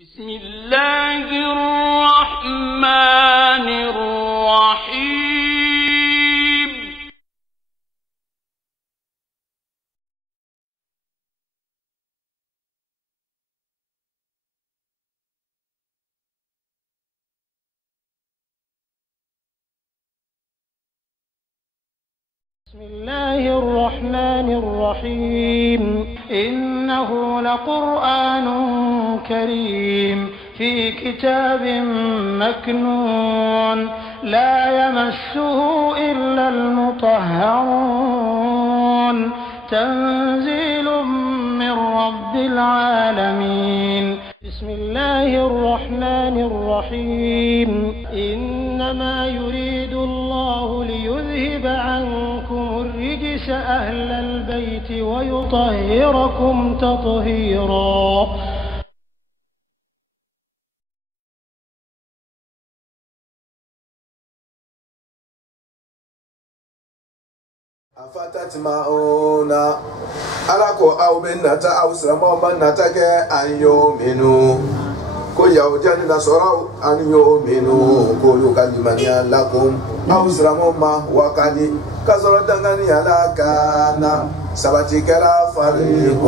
بسم الله الرحمن الرحيم بسم الله الرحمن الرحيم إنه لقرآن كريم في كتاب مكنون لا يمسه إلا المطهرون تنزيل من رب العالمين بسم الله الرحمن الرحيم إنما يريد الله ليذهب عنكم الرجس أهل البيت ويطهركم تطهيرا أفتتمعون ألاكو أو بنتا أو سلما بنتا أن يؤمنوا كو يوجد نصروا أن يؤمنوا كو يكلمني لكم أو سلما ما وكادي كسر دغني على كان سبتي كلا فريق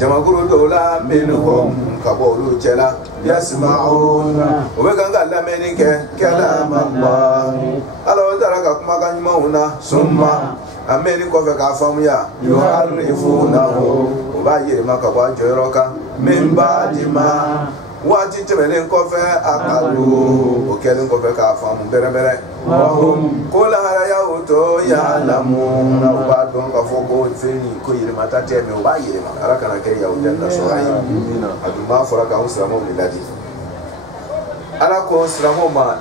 جماعة دولا منهم كبولو جلا يسمعون وكان قال منك كلام الله ألا ودرك كما كان يمونا ثم ameni kofe ka famu ya yuharifunahu ubayire makabwa joroka memba dima wati temelen kofe akalu okelen kofe ka famu bere wahum kula haraya uto ya lamu na ubadon ka foko feni ko yire matate me ubayire makaraka na ke ya ujanda sorai aduma foraka usramo miladi ala ko usramo ma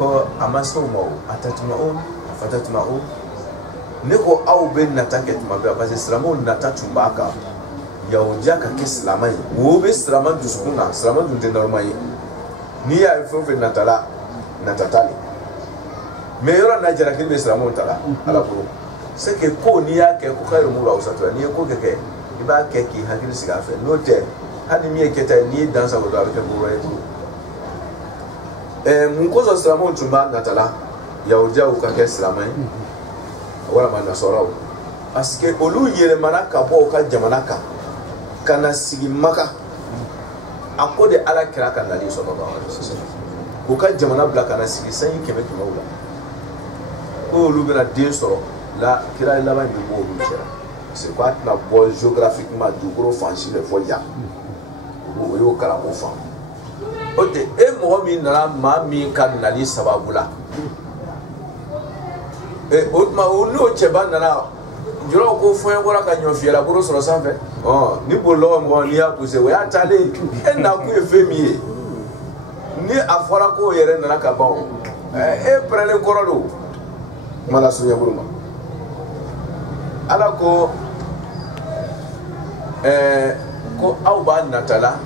ko amasomo atatmaun fatatmaun neko au ben natake tumabia basi islamu natatumbaka ya ujaka kislamai wobe islamu dusukuna islamu dunte normai ni ya ifofe natala natatali meyora najara kilbe islamu tala ala ko seke ko ni ya ke ko khairu mura usatwa ni ko keke iba keki hakili sigafe note hadi mie keta ni dansa ko dalke buru munkozo islamu tumba natala ya uja ukake islamai wala man nasoro aske olu yele manaka bo ka jamanaka kana sigi maka akode ala kira kan nabi sallallahu alaihi wasallam ko ka jamana bla kana sigi sanyi keme wala ko olu bena de soro la kira la ban de bo olu kira c'est quoi na bo géographiquement du gros fanchi le foya o yo kala mo fa ote e mo mi na ma mi kan nabi sababula otma ulu cheba nana juro ko foyen wala ka nyofi la buru soro sanfe ni bolo mo ni akuse we atale na ku efemi ni afora ko yere nana ka bawo prele korolo mala sunya buruma ala ko ko au ba natala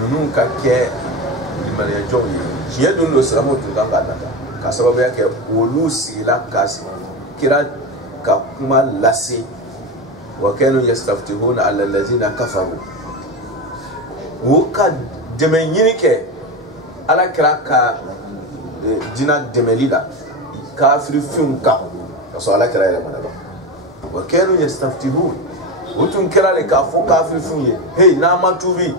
nunu ka ke ni maria joyi yedu no salamo tunganga natala ka sababu yake ulusi la kasi kira ka kuma lasi wa kanu yastaftihuna ala allazina kafaru wuka demenyike ala kira ka dina demelida kafiri funka so ala kira ile manaba wa kanu yastaftihun wutun kira le ka fu kafiri funye hey na matubi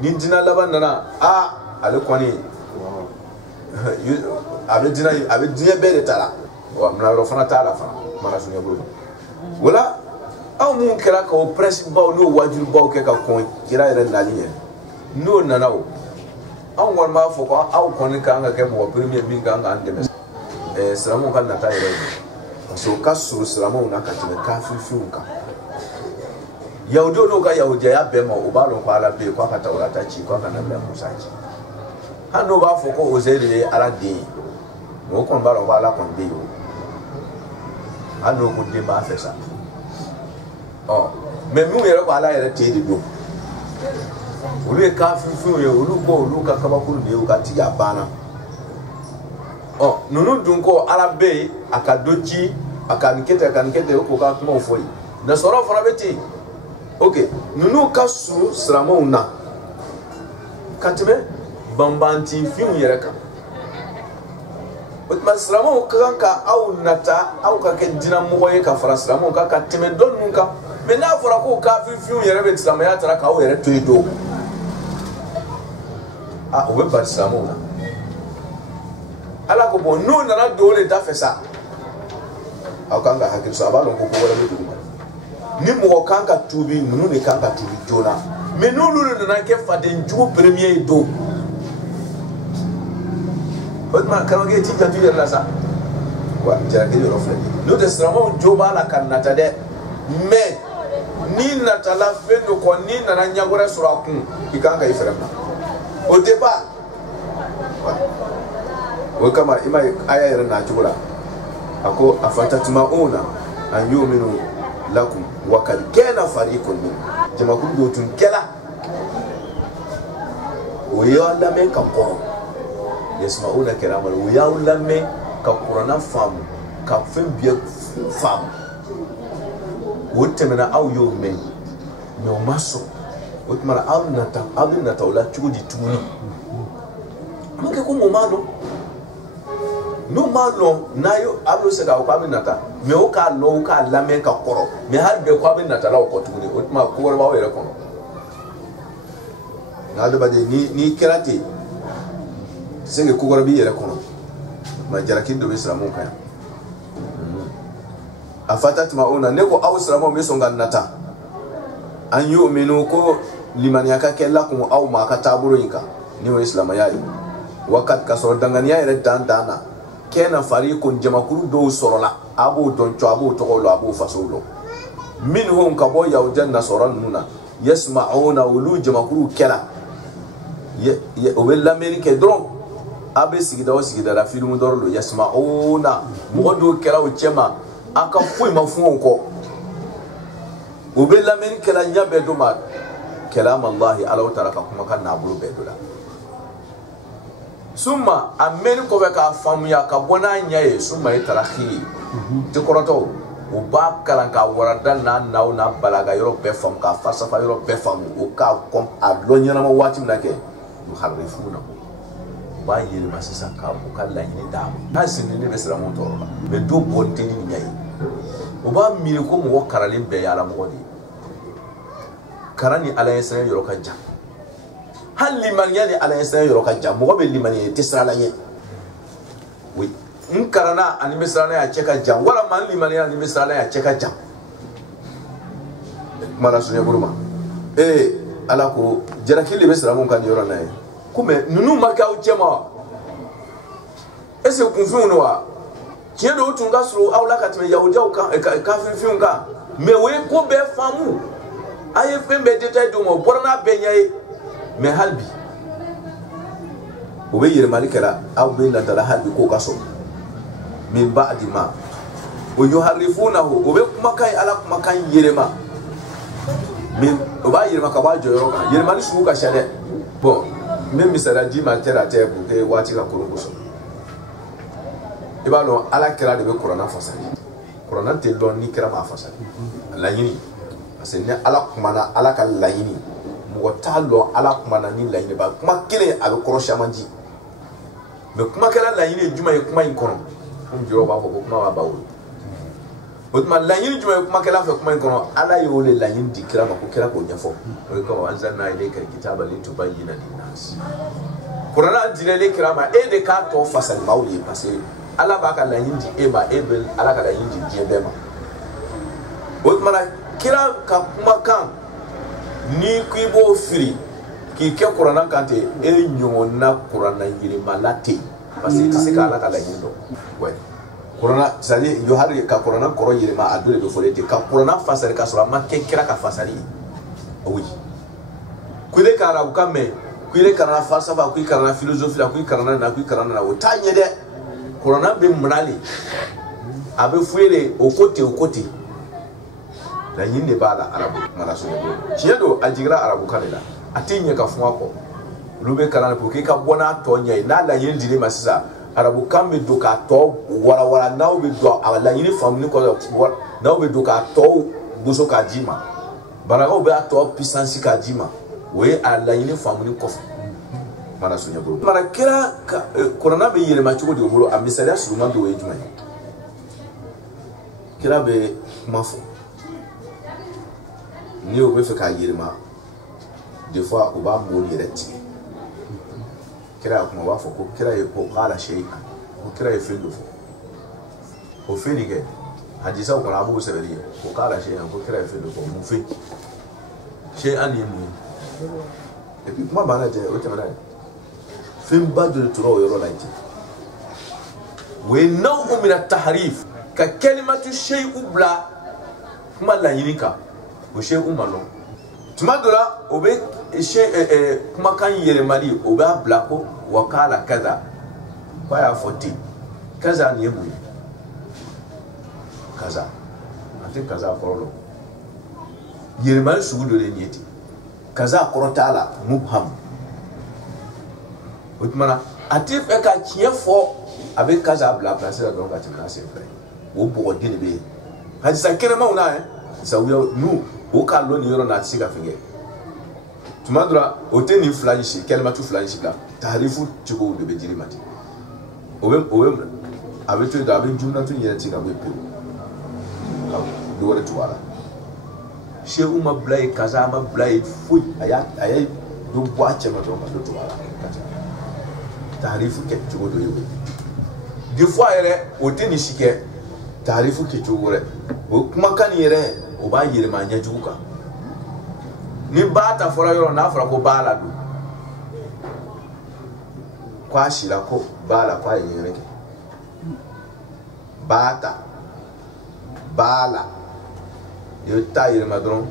ni dina labanana ale kwani abe dina bere tala wa mna rofana tala fa mara sunya buru wala aw mun kira ka o principe baw no wajul baw ke ka kon kira ire naliye no nanawo aw ngor ma fo ko aw kon ka nga ke mo premier bi nga nga ande mes salamu kan nata ire so ka suru salamu na ka tine ka fifunka yaudo no ga yauja ya be mo ubalo kwa la be kwa ka tawrata chi kwa ka na be musaji hano ba fo ko ozere ala de mo kon ba ro ba la kon de yo hano ko de ba fesa me mu yere ko ala yere te de do ulu ka fifu ye ulu ko ulu ka kaba kulu de yo ka ti ya bana nunu dun ko ala be akadoji akanikete ko ka kuma fo yi na soro fara beti okay nunu ka su sramo na katime bambanti fiu yɛrɛ kan o tuma silamɛw ka kan ka aw nata aw ka kɛ dinamɔgɔ ye ka fara silamɛw kan ka tɛmɛ dɔ ninnu kan mais n'a fɔra ko kafiri fiu yɛrɛ bɛ silamɛya tara k'aw yɛrɛ to yen don o bɛ bari silamɛw la ala ko bon n'o nana don o de da fɛ sa aw kan ka hakili sɔrɔ a b'a dɔn ko wɛrɛ bɛ dugu ma ni mɔgɔ kan ka tuubi ninnu de kan ka tuubi joona mais n'olu de nana kɛ fadenjugu premier ye don o tuma karamɔgɔkɛ ti janto i yɛrɛ la sa wa jalaki yɔrɔ filɛ n'o tɛ silamɛw jo b'a la ka nata dɛ mais ni natala fɛn dɔ kɔ n'i nana ɲagorɛ sɔrɔ a kun i kan ka i fɛrɛ ma au départ o kama i ma ye aya yɛrɛ na cogo la a ko afatatma'una an yu'minu lakum wa kad kana fariqun minhum jamakulu dɔ tun kɛla o y'aw lamɛn ka kɔrɔ yasma'una kalamal o y'aw lamɛn ka kuranna faamu ka fɛn bɛɛ faamu o tɛmɛna aw y'o mɛn mais o ma sɔn o tuma aw bɛ nata o la cogo di tuguni a ma kɛ ko mɔɔ m'a dɔn n'o m'a dɔn n'a ye a bɛ se k'a fɔ k'a bɛ nata mais o k'a lɔn o k'a lamɛn ka kɔrɔ mais hali bɛɛ ko a bɛ nata la o kɔ tuguni o tuma ko wɛrɛ b'aw yɛrɛ kɔnɔ nka adamaden n'i kɛra ten c'est que ko wɛrɛ b'i yɛrɛ kɔnɔ ma jalaki dɔ bɛ silamɛw kan yan a fatatma'una ne ko aw silamɛw bɛ sɔn ka nata an yu'minu ko limaniya ka kɛ lakum aw ma a ka taabolo in kan ni o ye silamɛya ye wakati ka sɔrɔ danganiya yɛrɛ dan na kɛna fariqun jamakulu dɔw sɔrɔla a b'o dɔn co a b'o tɔgɔ lɔ a b'o fasow lɔ minhum ka bɔ yahudiya nasɔra ninnu na yasma'una olu jamakulu kɛla o bɛ lamɛnni kɛ dɔrɔn a bɛ sigida o sigida la filimu dɔrɔn don yasma'una mɔgɔ dɔw kɛra o cɛ ma a ka foyi ma fún o kɔ o bɛ lamɛnni kɛla ɲɛ bɛɛ do ma kalam Allahi Ala taala ka kumakan n'a bolo bɛɛ do la summa a mɛnni kɔfɛ k'a faamuya ka bɔ n'a ɲɛ ye summa ye tarakhi tɛ kɔrɔtɔ o b'a kalan ka warada n'a naw n'a balaga yɔrɔ bɛɛ faamu k'a falsafa yɔrɔ bɛɛ faamu o k'a kɔn a dɔn ɲɛnama waati min na kɛ yuharrifuna u b'a yɛlɛma sisan k'a u ka laɲini d'a ma n'a sini ne bɛ silamɛw tɔɔrɔ la mais do bɔn tɛ ni ɲɛ ye o b'a miiri ko mɔgɔ karalen bɛɛ ye ala mɔgɔ de ye karan ni ala ɲɛsinnen yɔrɔ ka jan hali limaniya ni ala ɲɛsinnen yɔrɔ ka jan mɔgɔ bɛ limaniya tɛ siran ala ɲɛ oui n karanna ani bɛ siran a cɛ ka jan walima n limaniya ani bɛ siran a cɛ ka jan kuma la sunya bolo ma ala ko jalaki de bɛ silamɛw kan ni yɔrɔ na ye ko mais ninnu ma kɛ aw cɛ ma wa est ce que kunfinw don wa tiɲɛ don o tun ka surun aw la ka tɛmɛ yahudiyaw kan kafirifinw kan mais o ye ko bɛɛ faamu a ye fɛn bɛɛ détail d'o ma o bɔra n'a bɛɛ ɲɛ ye mais hali bi o bɛ yɛlɛmali kɛra aw bɛ natala hali bi k'o ka sɔrɔ min ba'di ma o yuharrifunahu o bɛ kumakan ye ala kumakan yɛlɛma min o b'a yɛlɛma ka bɔ a jɔyɔrɔ kan yɛlɛmali sugu ka ca dɛ bon n bɛ misaliya di ma tɛ a tɛ pour que waati ka koron kosɔn i b'a dɔn ala kɛra de bɛ kuranna fasali kuranna tɛ dɔn ni kɛra m'a fasali laɲini parce que ni ala kumana ala ka laɲini mɔgɔ t'a dɔn ala kumana ni laɲini ba kuma kelen a bɛ kɔrɔ caman di mais kuma kɛra laɲini ye jumɛn ye kuma in kɔnɔ komi jɔyɔrɔ b'a fɔ ko kuma b'a ba wolo o tuma laɲini jumɛn ye kuma kɛra fɛ kuma in kɔnɔ ala y'o le laɲini di kira ma ko kira k'o ɲɛfɔ o ye kama anzalna ilayka alkitaba litubayyina linnas kuranna dilalen kira ma e de k'a tɔ fasali maaw ye parce que ala b'a ka laɲini di e ma e bɛ ala ka laɲini di diɲɛ bɛɛ ma o tuma kira ka kumakan ni k'i b'o firi k'i kɛ kuranna kan ten e ɲɔgɔnna kuranna yɛlɛmala ten parce que i tɛ se ka ala ka laɲini dɔn kuranna c'est à dire yohari ka kuranna kɔrɔ yɛlɛma a dɔ de bɛ fɔlen ten ka kuranna fasali ka sɔrɔ a ma kɛ kira ka fasali ye oui ko ile ka arabukan mɛn ko ile kalanna falsafa ko i kalanna philosophie la ko i kalanna na ko i kalanna na o t'a ɲɛ dɛ kuranna bɛ mara de a bɛ f'u ye de o ko ten o ko ten laɲini de b'a la arabu maraso de bolo tiɲɛ don a jiginra arabukan de la a tɛ ɲɛ ka fún a kɔ olu bɛ kalan pour que i ka bɔ n'a tɔ ɲɛ ye n'a laɲini dir'i ma sisan arabukan bɛ don k'a tɔ warawara n'aw bɛ don a laɲini faamuni kɔfɛ n'aw bɛ don k'a tɔ goso k'a d'i ma barakaw bɛ a tɔ puissance k'a d'i ma o ye a laɲini faamuni kɔfɛ mana sunya bolo mana kira korona be yele ma chugo de bolo a misaliya suruma do e juma kira be mafo ni o be fe ka yele ma des fois o ba mo ni reti kira kuma ba fo ko kira e ko qala shay'an ko kira e fe do fo o fe ni ke hadisa ko abu sabari ko qala shay'an ko kira e fe do fo mu fe shay'an yemu et puis kuma bana je o temana fin badul turo yoro laiti we naw'u min at-tahrif ka kalimatu shay'u bla kuma la yinika o shay'u malo tumadura o be kuma kan yere mali o ba bla ko wakala kaza kwa ya foti kaza ni yemu kaza ate kaza korolo yere mali sugudo le nyeti kaza korotala mubham utmana atif e ka tiefo avec kaza bla place la donc atina c'est vrai o bo dile be hadisa kerema una sa wiyo nu o ka lo ni yoro na tsika fige tumadura o te ni flanchi kelma tu flanchi bla tarifu tiko de be diri mati o be avec tu da be jumna tu yere tsika be pe do wala tu wala she uma blay kaza ma blay fu aya do boache ma do tu wala tarifu ke tiko do yobe des fois ere o te ni shike tarifu ke tiko re o kuma kan yere o ba yere ma nya juka ni ba ta fora yoro na fora ko bala do kwa shira ko bala kwa yere ke bata bala yo ta yere ma don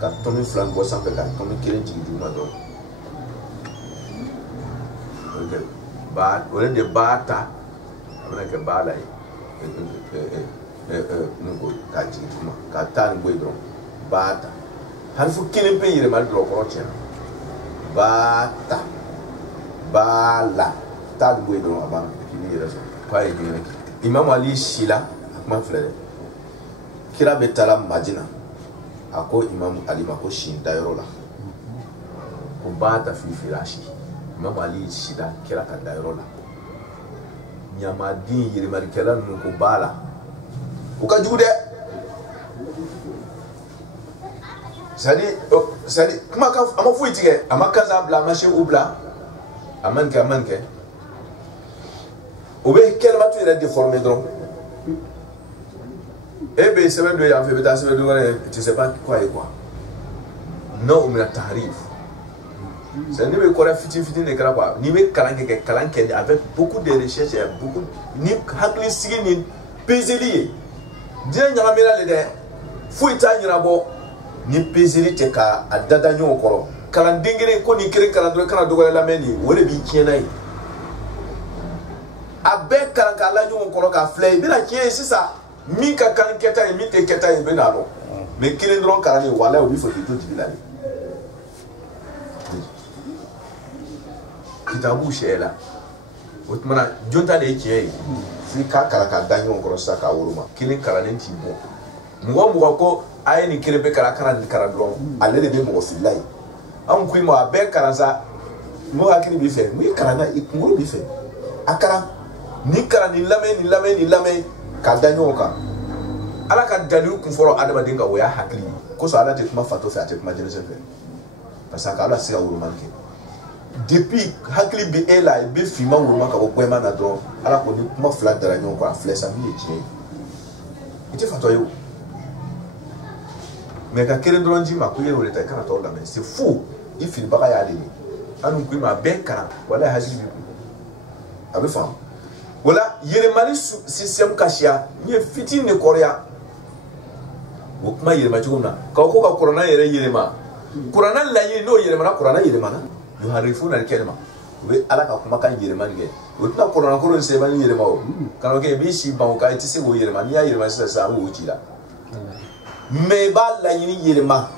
ka tomi flan bo sa pe ka tomi kelen ji du ma don okay ba o de bata abana ke bala nuko ka ji kuma ka tan boy don bata har fu kelen pe yere ma do ko roche bata bala tan boy don abana kini yere so pa yere imam ali shila akma flere kira betala majina ako imam ali mako shin dayro la ko bata fi firashi imam ali shida kira ka dayro la nyama din yiri marikela nu ko bala ko ka jude sadi kuma ka ama fu itige ama kaza bla mashi ubla amanke obe kelma tu ira déformé donc eh ben c'est vrai de y en fait c'est vrai de tu sais pas quoi et quoi non on a tarif c'est ni be kora fiti ne kara quoi ni be kalanke avec beaucoup de recherches et beaucoup ni hakli sigi ni peseli dia nyama mera le de fuita nyira bo ni peseli te ka adada nyo koro kalan dingere ko ni kere kalan do kana dogo la meni wole bi kienai abe kalan kala nyo koro ka flay bi la kie sisa mi ka kan keta mi te keta e benalo me kilen dron karani wala o bi fo to dilali kitabu shela otmana jonta de kie fi ka kala ka danyo ngoro saka wuruma kilen karani tibo mugo ko ay ni kire be kala kana ni kara dron ale de be mo filai an ku mo abe karanza mo akini bi fe mi karana ikunguru bi fe akara ni karani lame ka danyo ka ala ka dalilu kun foro adama dinga o ya hakli ko so ala te kuma fato fe ate kuma jenese fe parce que ala se awuru manke depuis hakli bi ela be fima wuru manka ko kwema na do ala ko ni kuma flat dara nyon ko aflesa mi etie ite fato yo mais ka kere dronji ma ko yero leta kana to la mais c'est fou il fil baka ya de anu ku ma be kana wala hakli bi abe fam wala yere mali système kashia ni fiti ne korea wokuma yere ma chuna ka ko ka corona yere ma corona la yere no yere ma corona yere ma you harifuna al-kalima we ala ka kuma kan yere ma nge wotuna corona ko se ban yere ma o kan ke bi shi ban ka ti se wo yere ma ni ya yere ma sa wo chila me ba la yere ma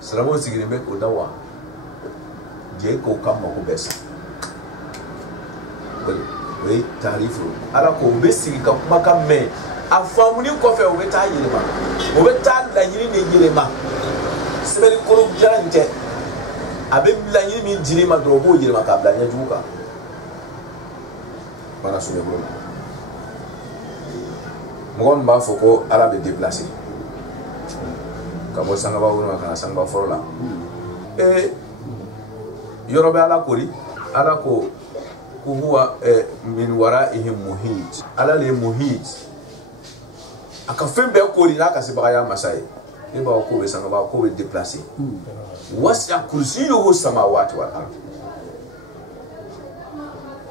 salamo sigire me ko dawa je ko kam ko besa oui tarifu ala ko be sigi ka kuma ka me afamuni ko fe o be ta yelema o be ta la yiri ne yelema sebeli ko jarante abe laɲini min diri ma dɔrɔn o b'o yɛlɛma k'a bila ɲɛjugu kan mana sunɛ bolo mɔgɔ min b'a fɔ ko ala bɛ déplacer ka bɔ sangaba woloma ka na sangaba fɔlɔ la yɔrɔ bɛ ala kori ala ko huwa min wara'ihim muhit ala le muhit aka fɛn bɛɛ kori n'a ka sebagaya masa ye e b'a ko bɛ sangaba ko bɛ déplacer wasi'a kursiyuhu samawati wal ard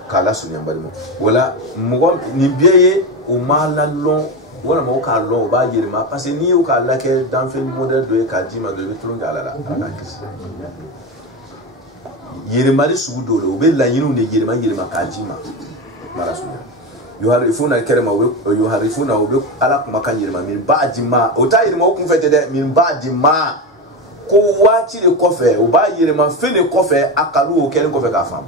kala sunya balimo wala mɔgɔ ni bɛɛ ye o ma la lɔn wala mɔgɔ k'a lɔn o b'a yɛlɛma parce que n'i y'o k'a lakɛ danfɛn modèle dɔ ye k'a d'i ma dɔrɔn i bɛ tulon kɛ ala la ala k'a kisi yɛlɛmali sugu dɔw la o bɛ laɲiniw de yɛlɛma k'a d'i ma mara sunya yuharifuna kɛrɛma yuharifuna o bɛ ala kumakan yɛlɛma min ba'di ma o t'a yɛlɛma o kunfɛ tɛ dɛ min ba'di ma ko waati de kɔfɛ o b'a yɛlɛma fɛn de kɔfɛ a kalu o kɛlen kɔfɛ k'a faamu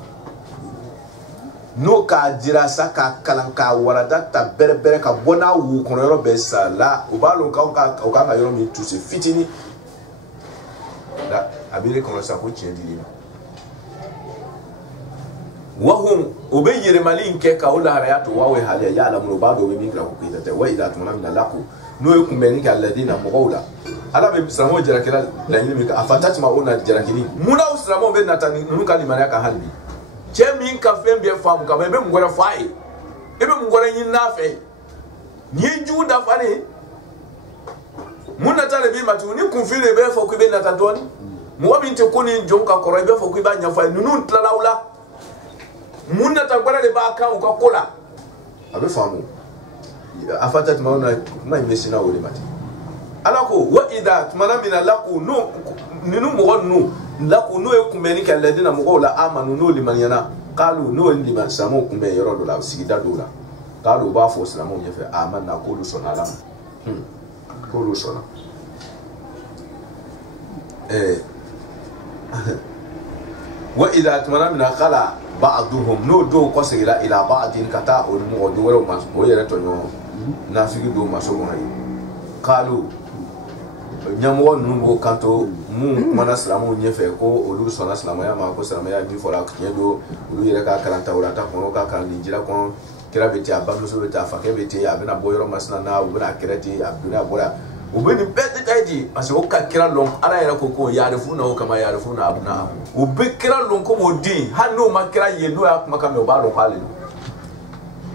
n'o k'a dira sa k'a kalan k'a warada ta bɛrɛ ka bɔ n'a wo kɔnɔ yɔrɔ bɛɛ sa la o b'a lɔn k'aw kan ka yɔrɔ min touché fitinin a bɛ ne kɔnɔ sa ko tiɲɛ dir'i ma wahum o bɛ yɛlɛmali in kɛ k'aw laharaya to wawe haliya y'a lamunu o b'a dɔn o bɛ min kira ko k'ita tɛ wa idha tumana min na lako n'o ye kunbɛnni kɛ alladina mɔgɔw la ala bɛ silamɛw jarakɛla laɲini min kɛ a fatatma'una jarakini munna o silamɛw bɛ nata ninnu ka limaniya kan hali bi cɛ min ka fɛn bɛɛ faamu ka ban i bɛ mun wɛrɛ fɔ a ye i bɛ mun wɛrɛ ɲini n'a fɛ nin ye jugu dafa ne mun nata de b'i ma tugun ni kunfin de bɛ fɔ k'i bɛ nata dɔɔni mɔgɔ min tɛ ko ni jɔn ka kɔrɔ i bɛ fɔ k'i b'a ɲɛfɔ a ye ninnu tilala aw la mun nata gbɛrɛ de b'a kan u ka ko la a bɛ faamu a fatatma'una kuma in bɛ sinna o de ma ten ala ko wa idha tumana min na laku ninnu mɔgɔ ninnu laku n'o ye kunbɛnni kɛ alladina mɔgɔw la amanu n'o limaniyana kalu n'o ye liman silamɛw kunbɛn yɔrɔ dɔ la sigida dɔw la kalu u b'a fɔ silamɛw ɲɛfɛ amanna k'olu sɔnna ala ma k'olu sɔnna wa idha tumana min na kala ba'duhum n'o dɔw kɔsegira ila ba'din ka taa o mɔgɔ dɔ wɛrɛw ma o yɛrɛ tɔɲɔgɔn nafigi dɔw ma so kɔnɔ ye kalu ɲɛmɔgɔ ninnu b'o kanto mun kumana silamɛw ɲɛfɛ ko olu sɔnna silamɛya ma ko silamɛya min fɔra tiɲɛ don olu yɛrɛ ka kalan tawurata kɔnɔ ka kalan linjila kɔnɔ kira bɛ ten a bamuso bɛ ten a fakɛ bɛ ten a bɛna bɔ yɔrɔ masina na u bɛna kɛrɛ ten a donna a bɔra u bɛ nin bɛɛ détail di parce que o ka kira lɔn ala yɛrɛ ko ko yarifuna o kama yarifuna abuna u bɛ kira lɔn comme o den hali n'o ma kira ye n'o y'a kumakan mɛn o b'a lɔn k'ale don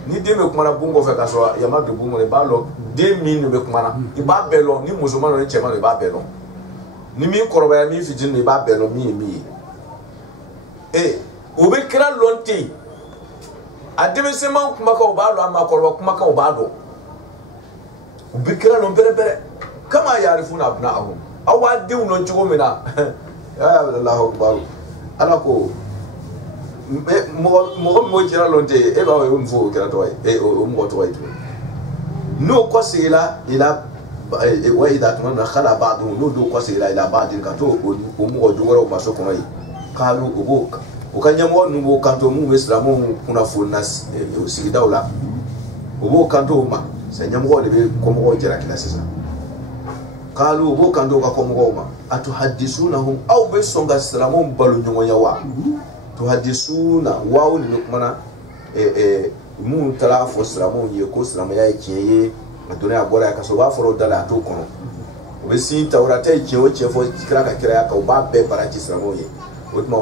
ni den bɛ kumana bon kɔfɛ k'a sɔrɔ yama don bon kɔnɔ i b'a lɔn den min de bɛ kumana i b'a bɛɛ lɔn ni musoman don ni cɛman don i b'a bɛɛ lɔn ni min kɔrɔbaya min fitinin don i b'a bɛɛ lɔn min ye min ye o bɛ kira lɔn ten a denmisɛnman kumakan o b'a lɔn a maakɔrɔba kumakan o b'a dɔn u bɛ kira lɔn bɛrɛ kama yarifuna abna'ahum aw b'a denw lɔn cogo min na Allahu akbar ala ko mɔgɔ min b'o kira lɔn ten e b'a fɔ o muso o kira tɔgɔ ye o mɔgɔ tɔgɔ ye tuguni n'o kɔsegila ila wa idha tumana min na khala ba'duhum n'o dɔw kɔsegila ila ba'din ka to o mɔgɔ jugu wɛrɛw ma so kɔnɔ yen kalu o ka ɲɛmɔgɔ ninnu b'o kanto mun bɛ silamɛw kunnafoni na sigidaw la o b'o kanto o ma c'est ɲɛmɔgɔ de bɛ kɔmɔgɔw jalaki la sisan kalu o b'o kanto ka kɔmɔgɔw ma atuhaddisunahum aw bɛ sɔn ka silamɛw balo ɲɔgɔnya wa tuhadisuna waaw ni kumana mun taara fɔ silamɛw ye ko silamɛya ye tiɲɛ ye a donna a bɔra ka so b'a fɔra o da la a t'o kɔnɔ o bɛ sin tawurata ye tiɲɛ o tiɲɛ fɔ kira ka kiraya kan o b'a bɛɛ baraji silamɛw ye o tuma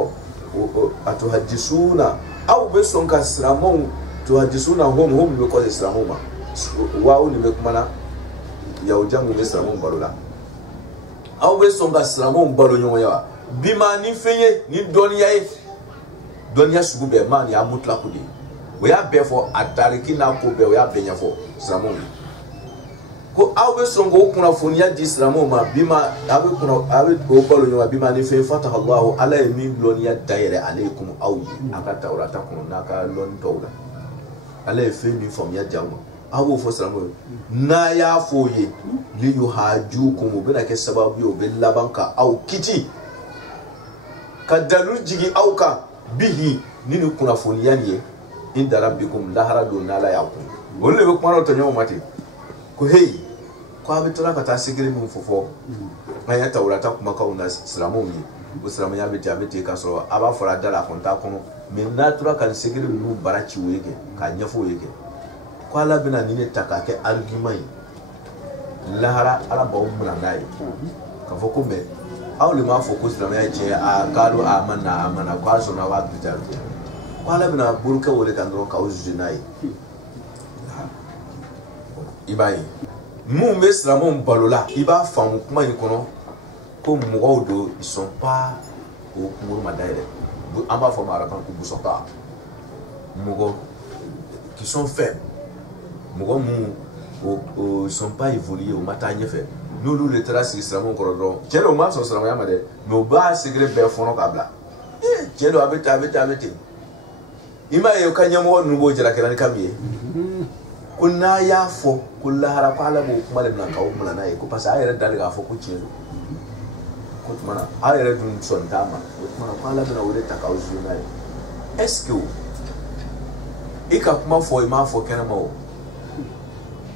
atuhadisuna aw bɛ sɔn ka silamɛw tuhadisuna hom bɛ kɔse silamɛw ma waaw ni bɛ kumana yahudiya mun bɛ silamɛw balo la aw bɛ sɔn ka silamɛw balo ɲɔgɔn ye wa bi ma ni fɛn ye ni dɔnniya ye dɔnniya sugu bɛɛ maa ni y'a mutlaku de ye o y'a bɛɛ fɔ a tariki n'a ko bɛɛ o y'a bɛɛ ɲɛfɔ silamɛw ye ko aw bɛ sɔn k'o kunnafoniya di silamɛw ma bi ma a bɛ o balo ɲɔgɔn bi ma ni fɛn fataha Allahu ala ye min dɔnniya dayɛlɛ ale ye komi aw ye a ka tawurata kɔnɔ n'a ka lɔnni tɔw la ala ye fɛn min faamuya di aw ma aw b'o fɔ silamɛw ye n'a y'a fɔ o ye li yuhajukum o bɛna kɛ sababu ye o bɛ laban ka aw kiti ka dalu jigi aw kan bihi ni kunnafoniya ni ye inda rabbikum lahara don n'ala y'a kun olu de bɛ kuma dɔ tɔɲɔgɔnw ma ten ko heyi ko a bɛ tora ka taa sigiri min fɔ an ya tawurata kumakanw na silamɛw ye o silamɛya bɛ ten k'a sɔrɔ a b'a fɔra a da la a kɔni t'a kɔnɔ mais n'a tora ka nin secret ninnu baara ci o ye kɛ k'a ɲɛfɔ o ye kɛ ko Ala bɛna nin de ta k'a kɛ argument ye lahara Ala b'aw mina n'a ye k'a fɔ ko mais aw de m'a fɔ ko silamɛya ye tiɲɛ ye k'alo amana k'a sɔnna wa bija ko Ala bɛna buru kɛ o de kan dɔrɔn k'aw juger n'a ye i b'a ye mun bɛ silamɛw balo la i b'a faamu kuma in kɔnɔ ko mɔgɔw do ils sont pas au kunkolo ma dayɛlɛ an b'a fɔ ma arakan ko busɔka mɔgɔ qui sont faibles mɔgɔ mun ils sont pas évolués o ma taa ɲɛfɛ n'olu de taara sigi silamɛw kɔrɔ dɔrɔn cɛ o ma sɔn silamɛya ma dɛ mais o b'a secret bɛɛ fɔnɔ k'a bila cɛ a bɛ ten i m'a ye o ka ɲɛmɔgɔ ninnu b'o jalakɛla ni kan min ye ko n'a y'a fɔ ko lahara ko Ala b'o kuma de bɛna k'aw mina n'a ye ko parce que a yɛrɛ dali k'a fɔ ko tiɲɛ don ko tuma na a yɛrɛ dun sɔn t'a ma o tuma na ko Ala bɛna o de ta k'aw juger n'a ye est-ce que i ka kuma fɔ i m'a fɔ kɛnɛma o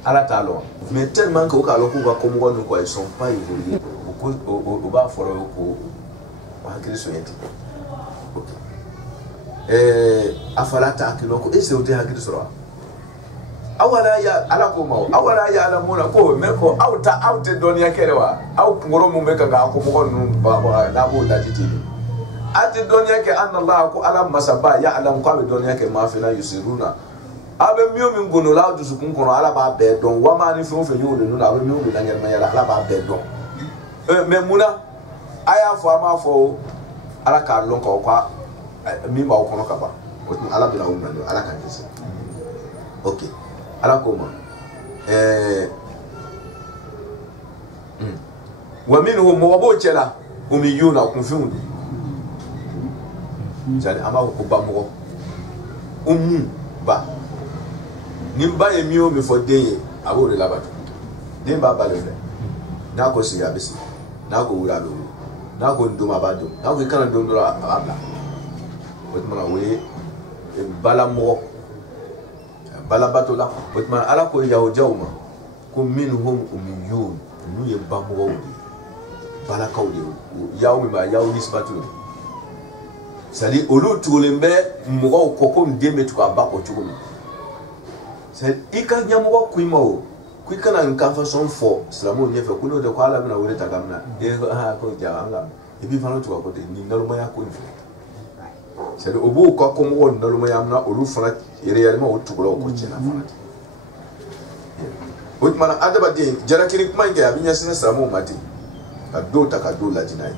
Ala t'a lɔn mais tellement que o k'a lɔn k'u ka kɔmɔgɔ ninnu quoi ils sont pas évolués o b'a fɔra o ko o hakili sonya ten a fala ta'qilun ko est-ce que o tɛ hakili sɔrɔ wa awala ya Ala ko ma awala ya ala muna ko mais ko aw tɛ dɔnniya kɛ wa aw kunkolo mun bɛ ka k'a kɔmɔgɔ ninnu n'a b'o ladi ten a tɛ dɔnniya kɛ anna Allah ko Ala masaba ya alam ko a bɛ dɔnniya kɛ maa fina yusiruna a bɛ min gono la dusukun kɔnɔ Ala b'a bɛɛ dɔn wa maa ni fɛn o fɛn y'o ninnu a bɛ min bɛ ɲɛnamaya la Ala b'a bɛɛ dɔn mais munna a y'a fɔ a m'a fɔ Ala k'a lɔn k'aw ka min b'aw kɔnɔ ka ban o tuma Ala bɛna aw minɛ Ala k'an kisi ok Ala ko ma wa minhum mɔgɔ b'o cɛ la ummiyuna kunfɛnw don c'est-à-dire an b'a fɔ ko ba mɔgɔ ummu ba ni ba ye min o min fɔ den ye a b'o de labato den b'a ba de filɛ n'a ko sigi a bɛ sigi n'a ko wuli a bɛ wuli n'a ko nin don a b'a don n'a ko i kana don dɔrɔn a b'a bila o tuma na o ye balamɔgɔ balabato la o tuma Ala ko yahudiyaw ma ko minhum ummiyun n'u ye bamɔgɔw de ye balakaw de ye yawu min b'a yawu nisbatu de c'est-à-dire olu tugulen bɛ mɔgɔw kɔ komi den bɛ tugu a ba kɔ cogo min c'est i ka ɲɛmɔgɔ ko i ma o ko i kana nin kanfasɔn fɔ silamɛw ɲɛfɛ ko n'o tɛ ko Ala bɛna wele ta ka mina ko ja an ka et puis fana tugu a kɔ ten nin nalomaya ko in filɛ c'est-à-dire o b'o ka kɔmɔgɔw nalomaya mina olu fana réellement o tugula o ko tiɲɛna fana o tuma na adamaden jalakiri kuma in kɛ a bɛ ɲɛsin silamɛw ma ten ka dɔw ta ka dɔw lajɛ n'a ye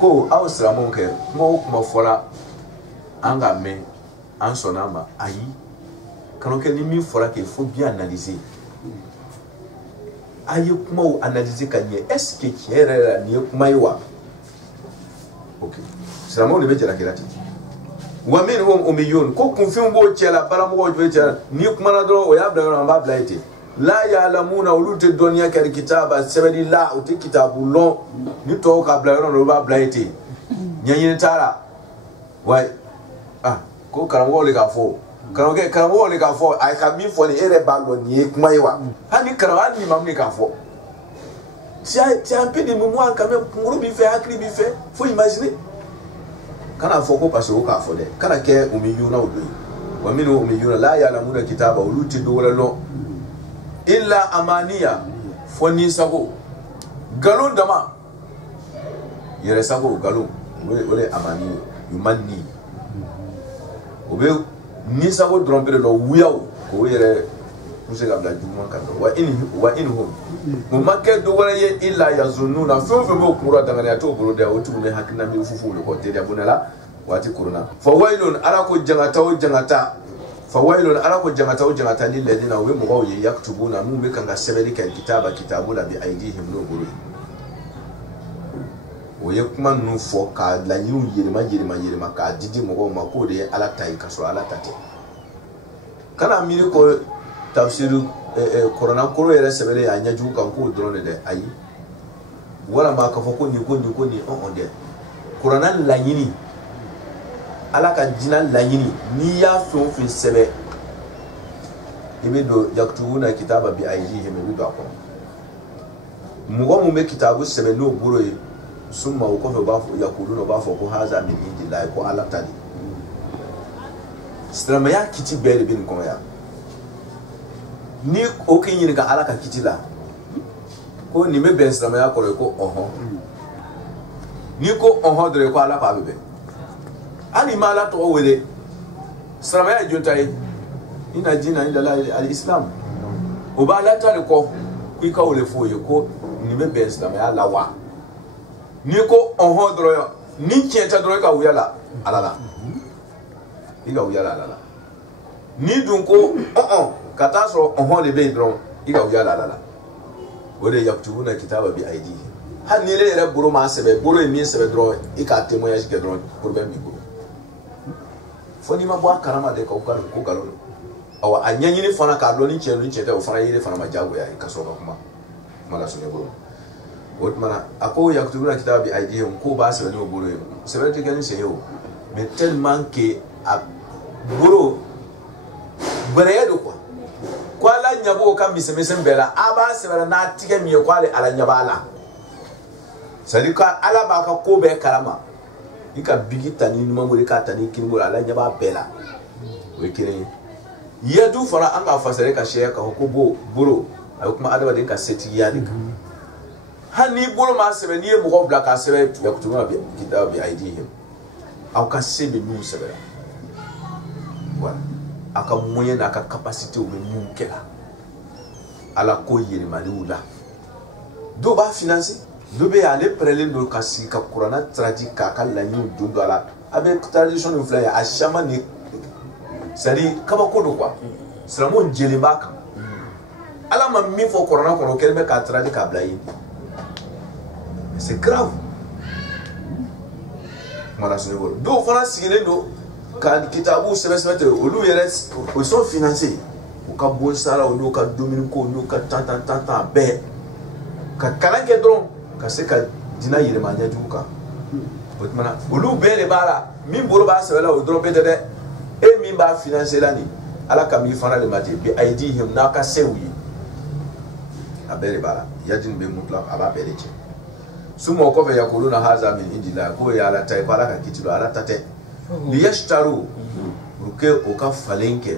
ko aw silamɛw kɛ kuma o kuma fɔra an ka mɛn an sɔnna a ma ayi kana kɛ ni min fɔra kɛ faut bien analyser a ye kumaw analyser ka ɲɛ est-ce que tiɲɛ yɛrɛ la nin ye kuma ye wa ok silamɛw de bɛ jalakira ten wa minhum ummiyun ko kunfɛnw b'o cɛ la balamɔgɔw b'o cɛ la n'i kumana dɔrɔn o y'a bila yɔrɔ an b'a bila yen ten la ya'lamuna olu tɛ dɔnniya kɛ kitaba sɛbɛnni la o tɛ kitabu lɔn ni tɔw ka bila yɔrɔ la olu b'a bila yen ten ɲɛɲini t'a la wa ko karamɔgɔw de k'a fɔ karamɔgɔw de k'a fɔ a ka min fɔ nin e yɛrɛ b'a dɔn nin ye kuma ye wa hali ni karamɔgɔ hali ni maamu de k'a fɔ c'est un peu de mémoire quand même kunkolo b'i fɛ hakili b'i fɛ faut imaginer kana fɔ ko parce que o k'a fɔ dɛ kana kɛ ummiyunaw don ye wa minhum ummiyuna la ya'lamuna kitaba olu tɛ dɔ wɛrɛ lɔn illa amaniya fɔ ni sago galon dama yɛrɛ sago galon o de amani yumanni o bɛ ni sago dɔrɔn bɛ de lɔ wuyaw k'o yɛrɛ pousse ka bila juguman kan wa inhum o ma kɛ dɔ wɛrɛ ye illa yazununa fɛn o fɛn b'o kunkolo danganiya t'o bolo dɛ o tun bɛ hakilina mi fufu de kɔ teliya bonda la waati korona fa wailun Ala ko jangata o jangata fa wailun Ala ko jangata o jangata lil ladina o ye mɔgɔw ye yaktubuna mun bɛ kan ka sɛbɛnni kɛ kitabu la bi aidihim n'o bolo o ye kuma ninnu fɔ ka laɲiniw yɛlɛma k'a di mɔgɔw ma k'o de ye Ala ta ye ka sɔrɔ Ala ta tɛ kana miiri ko tafsiri korona koro yɛrɛ sɛbɛnlen a ɲɛjugu kan k'o dɔrɔn de dɛ ayi walama k'a fɔ ko nin dɛ korona laɲini Ala ka jinɛ laɲini n'i y'a fɛn o fɛn sɛbɛn i bɛ don yaktubuna kitaba bi aidihim i bɛ don a kɔnɔ mɔgɔ mun bɛ kitabu sɛbɛn n'o bolo ye summa o ko ba fo yakuluna ba fo ko haza min indillahi ko ala tadi silamaya kiti bɛɛ de bɛ nin kɔnɔ yan ni o k'i ɲininka ala ka kiti la ko nin bɛ bɛn silamaya kɔrɔ ye ko ɔhɔn ni ko ɔhɔn dɔrɔn ko ala k'a bɛ bɛn hali ma ala tɔgɔ wele silamaya ye jɔn ta ye ina diina indala al-islam o b'a ala ta de kɔ ko i ka wele f'o ye ko nin bɛ bɛn silamaya la wa ni ko ɔhɔn dɔrɔn ni tiɲɛ tɛ dɔrɔn i ka wuya la ala la i ka wuya la ala la ni dun ko ka taa sɔrɔ ɔhɔn de bɛ yen dɔrɔn i ka wuya la ala la o de yaktubuna kitaba bi aydihi hali ni ne yɛrɛ bolo m'a sɛbɛn bolo ye min sɛbɛn dɔrɔn i k'a témoignage kɛ dɔrɔn problème b'i bolo fo n'i ma bɔ a kalama de ko nkalon don awa a ɲɛɲini fana k'a dɔn ni tiɲɛ tɛ o fana yiri fana ma diyagoya ye ka sɔrɔ ka kuma la sɔnni bolo o tuma na a ko yaktubuna kitaba bi aydihim ko b'a sɛbɛn n'o bolo ye sɛbɛn tɛ kɛ ni sen ye o mais tellement que a bolo gbɛrɛya don quoi ko ala ɲɛb'o ka misɛnmisɛn bɛɛ la a b'a sɛbɛn n'a tigɛ min ye ko ale ala ɲɛ b'a la c'est à dire ko ala b'a ka ko bɛɛ kalama i ka bigi ta ni numamuru k'a ta ni kinibolo ala ɲɛ b'a bɛɛ la o ye kelen ye yadu fana an k'a fasɛrɛ ka sɛya k'a fɔ ko bolo a bɛ kuma adamaden ka setigiya de kan hali n'i bolo m'a sɛbɛn n'i ye mɔgɔw bila k'a sɛbɛn yaktubuna kitaba bi aydihim aw ka se bɛ min sɛbɛnna voilà a ka moyen n'a ka capacité bɛ min kɛla ala ko yɛlɛmaliw la dɔw b'a financer dɔw bɛ yen ale pɛrɛlen don ka sigi ka kuranna traduit k'a ka laɲiniw don a la a bɛ tradition min filɛ ye a caman ni c'est à dire kabako don quoi silamɛw jɛlen b'a kan ala ma min fɔ kuranna kɔnɔ o kɛlen bɛ k'a traduit k'a bila yen c'est grave mana sunni bolo dɔw fana sigilen don ka kitabu sɛbɛn ten olu yɛrɛ o sont financés u ka bon saraw n'u ka dumuni ko n'u ka tan bɛɛ ka kalan kɛ dɔrɔn ka se ka diinɛ yɛlɛma ɲɛjugu kan o tuma na olu bɛɛ de b'a la min bolo b'a sɛbɛn la o dɔrɔn bɛɛ tɛ dɛ e min b'a financer la nin ala ka min fana de ma ten bi aydihim n'a ka sew ye a bɛɛ de b'a la yadi nin bɛ mutlaq a b'a bɛɛ de tiɲɛ suma o kɔfɛ yakuluna haza min indillahi k'o ye ala ta ye ko ala ka kiti don ala ta tɛ liyashtaru pour que o ka falen kɛ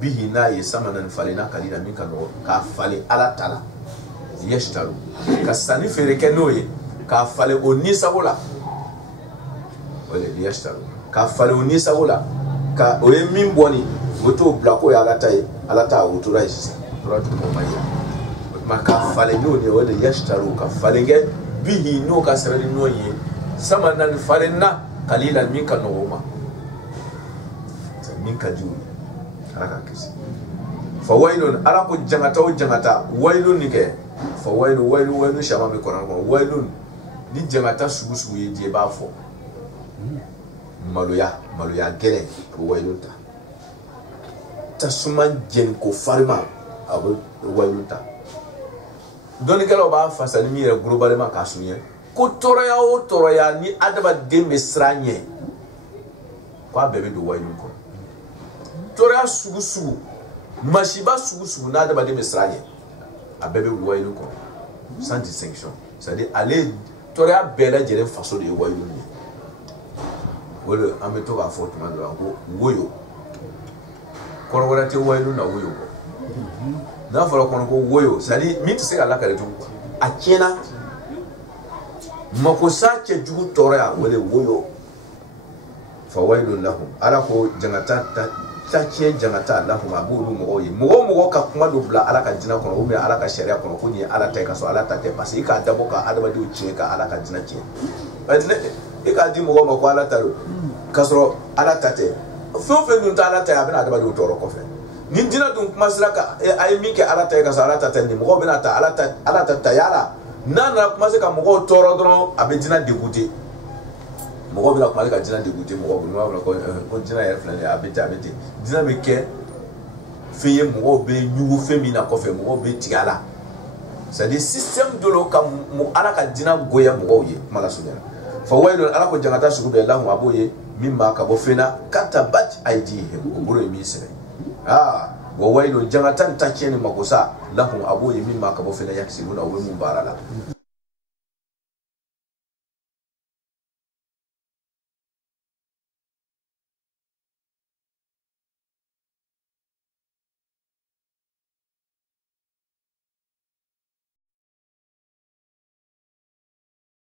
bihi n'a ye samanan falenna kalila min ka nɔgɔ k'a falen ala ta la liyashtaru ka sanni feere kɛ n'o ye k'a falen o nisago la o de liyashtaru k'a falen o nisago la ka o ye min bɔ nin o t'o bila k'o ye ala ta ye ala ta o tora ye sisan o tora duguma ma ye o tuma k'a falen n'o de o de liyashtaru ka falen kɛ bihi n'o ka sɛbɛnni n'o ye samanan falenna kalila min ka nɔgɔ ma min ka di o ye ala ka kisi fa waylun ala ko jangata o jangata waylun ni kɛ fa waylun caman bɛ kɔnɔ kɔnɔ waylun ni jangata sugu ye je b'a fɔ maloya gɛlɛn a bɛ waylun ta tasuma jɛni ko farima a bɛ waylun ta dɔnnikɛlaw b'a fasa ni min yɛrɛ globalement k'a suɲɛ ko tɔɔrɔya o tɔɔrɔya ni adamaden bɛ siran ɲɛ k'a bɛɛ bɛ don wayilu kɔnɔ tɔɔrɔya sugu masiba sugu n'a adamaden bɛ siran ɲɛ a bɛɛ bɛ wayilu kɔnɔ sans distinction c'est à dire ale tɔɔrɔya bɛɛ lajɛlen faso de ye wayilu ye o de an bɛ to k'a fɔ tuma dɔ la ko woyo kɔrɔ wɛrɛ tɛ wayilu na woyo kɔ n'a fɔra kɔnɔ ko woyo c'est à dire min tɛ se ka lakale tugun a tiɲɛna makosa cɛjugu tɔɔrɔya o de woyo fa waylun lahum ala ko jangata ta tiɲɛ jangata lahum a b'olu mɔgɔw ye mɔgɔ ka kuma dɔ bila ala ka diinɛ kɔnɔ ou bien ala ka sariya kɔnɔ ko nin ye ala ta ye ka sɔrɔ ala ta tɛ parce que i k'a dabɔ ka adamadenw tiɲɛ ka ala ka diinɛ tiɲɛ i k'a di mɔgɔ ma ko ala ta don ka sɔrɔ ala ta tɛ fɛn o fɛn dun tɛ ala ta ye a bɛna adamadenw tɔɔrɔ kɔfɛ ni diinɛ dun kuma sera ka a ye min kɛ ala ta ye ka sɔrɔ ala ta tɛ nin mɔgɔw bɛna ta ala ta yala n'a nana kuma se ka mɔgɔw tɔɔrɔ dɔrɔn a bɛ diinɛ dégoûté mɔgɔw bɛna kuma se ka diinɛ dégoûté mɔgɔw bolo n'a fɔra ko diinɛ yɛrɛ filɛ nin ye a bɛ ten diinɛ bɛ kɛ fɛn ye mɔgɔw bɛ ɲugu fɛn min na kɔfɛ mɔgɔw bɛ tigɛ a la c'est à dire système dɔ la ka ala ka diinɛ goya mɔgɔw ye kuma la surunya fa waylun ala ko jangata sugu bɛɛ lahum a b'o ye min b'a ka bɔ fɛn na katabat aydihim o bolo ye min sɛbɛn wa waylun jangata ta tiɲɛ ni makosa lahum a b'o ye min b'a ka bɔ fɛn na yaksibuna o bɛ mun baara la